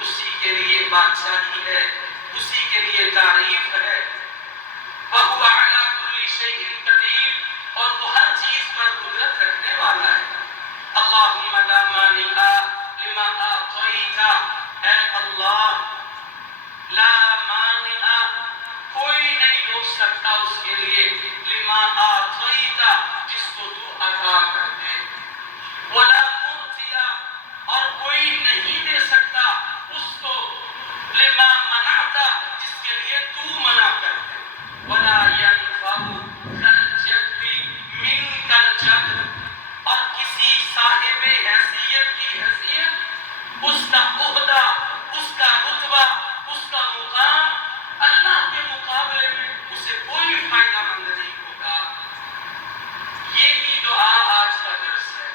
اسی کے لیے بادشاہی ہے، اسی کے لیے تعریف ہے۔ وَهُوَ عَلَى كُلِّ شَيْءٍ قَدِيرٌ، اور وہ ہر چیز پر قدرت رکھنے والا ہے۔ اللہم لا مانع لما اعطیت، اے اللہ لا مانع، کوئی نہیں روک سکتا اس کے لیے، لما اعطیت، جس کو تو عطا کر دے، ولا معطی، اور کوئی نہیں دے سکتا اس کو، لما منعت، جس کے لیے تو منع کر دے، ولا ينفع ذا الجد منك الجد، اور کسی صاحب حیثیت کی حیثیت، اس کا عہدہ، اس کا رتبہ، اس کا مقام اللہ کے مقابلے میں اسے کوئی فائدہ مند نہیں ہوگا۔ یہی دعا آج کا درس ہے۔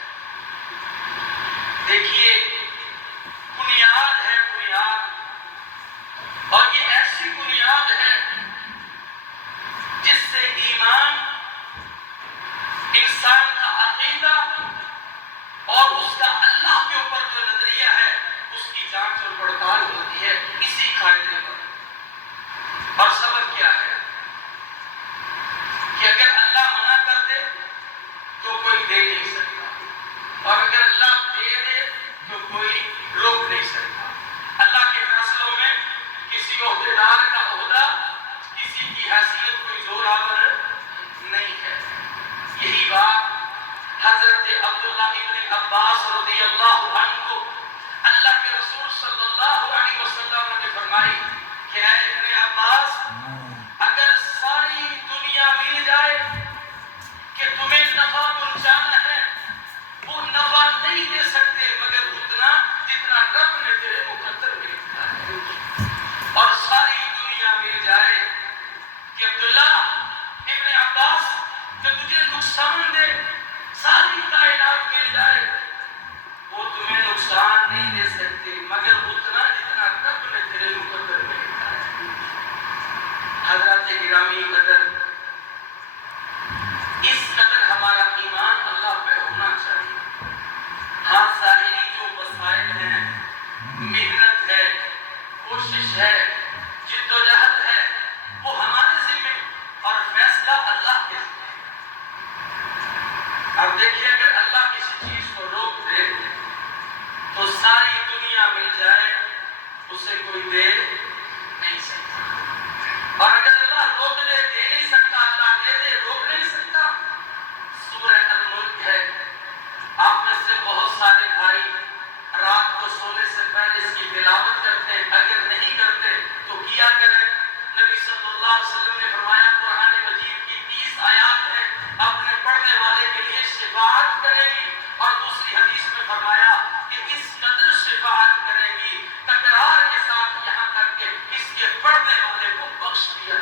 دیکھیے بنیاد ہے، بنیاد، اور یہ ایسی بنیاد ہے جس سے ایمان، انسان کا عقیدہ اور اس کا اللہ کے اوپر جو نظریہ ہے اس کی جانچ اور پڑتال ہوتی ہے، اسی قاعدے پر۔ اور سبب کیا ہے کہ اگر اللہ منع کر دے تو کوئی دے نہیں سکتا، اور اگر اللہ دے دے تو کوئی روک نہیں سکتا۔ اللہ کے فیصلوں میں کسی عہدیدار کا عہدہ، کسی کی حیثیت کوئی زور آور نہیں ہے۔ یہی بات حضرت عبداللہ ابن عباس رضی اللہ عنہ کو اللہ کے رسول صلی اللہ علیہ وسلم نے فرمائی کہ اے ابن عباس، اگر ساری دنیا مل جائے کہ تمہیں نفع پہنچانا ہے، وہ نفع نہیں دے سکتے مگر اتنا جتنا رب نے تیرے مقدر میں لکھا ہے۔ اور ساری دنیا مل جائے کہ عبداللہ ابن عباس کہ تجھے نقصان دے، ساری کائنات مل جائے، وہ تمہیں نقصان نہیں دے سکتے مگر اتنا جتنا رب نے تیرے مقدر میں لکھا ہے۔ حضرات گرامی قدر، اس قدر ہمارا ایمان اللہ پہ ہونا چاہیے۔ ہاں ظاہری جو وسائل ہیں، محنت ہے، کوشش ہے، جدوجہد ہے، وہ ہمارے ذمہ اور فیصلہ اللہ کے ذمہ۔ اب دیکھیے اگر اللہ کسی چیز کو روک دے تو ساری دنیا مل جائے اسے کوئی دے نہیں سکتا، اور اگر اللہ روک دے، دے نہیں سکتا، اللہ دے دے، روک نہیں سکتا۔ سورہ الملک ہے، آپ میں سے بہت سارے بھائی رات کو سونے سے پہلے اس کی تلاوت کرتے ہیں، اگر نہیں کرتے تو کیا کریں۔ نبی صلی اللہ علیہ وسلم نے فرمایا قرآن مجید کی 30 آیات ہیں، اپنے پڑھنے والے کے لیے شفاعت کرے گی، اور دوسری حدیث میں فرمایا کہ اس قدر شفاعت کرے گی تکرار کے ساتھ، یہاں تک کہ اس کے پڑھنے والے کو بخش دیا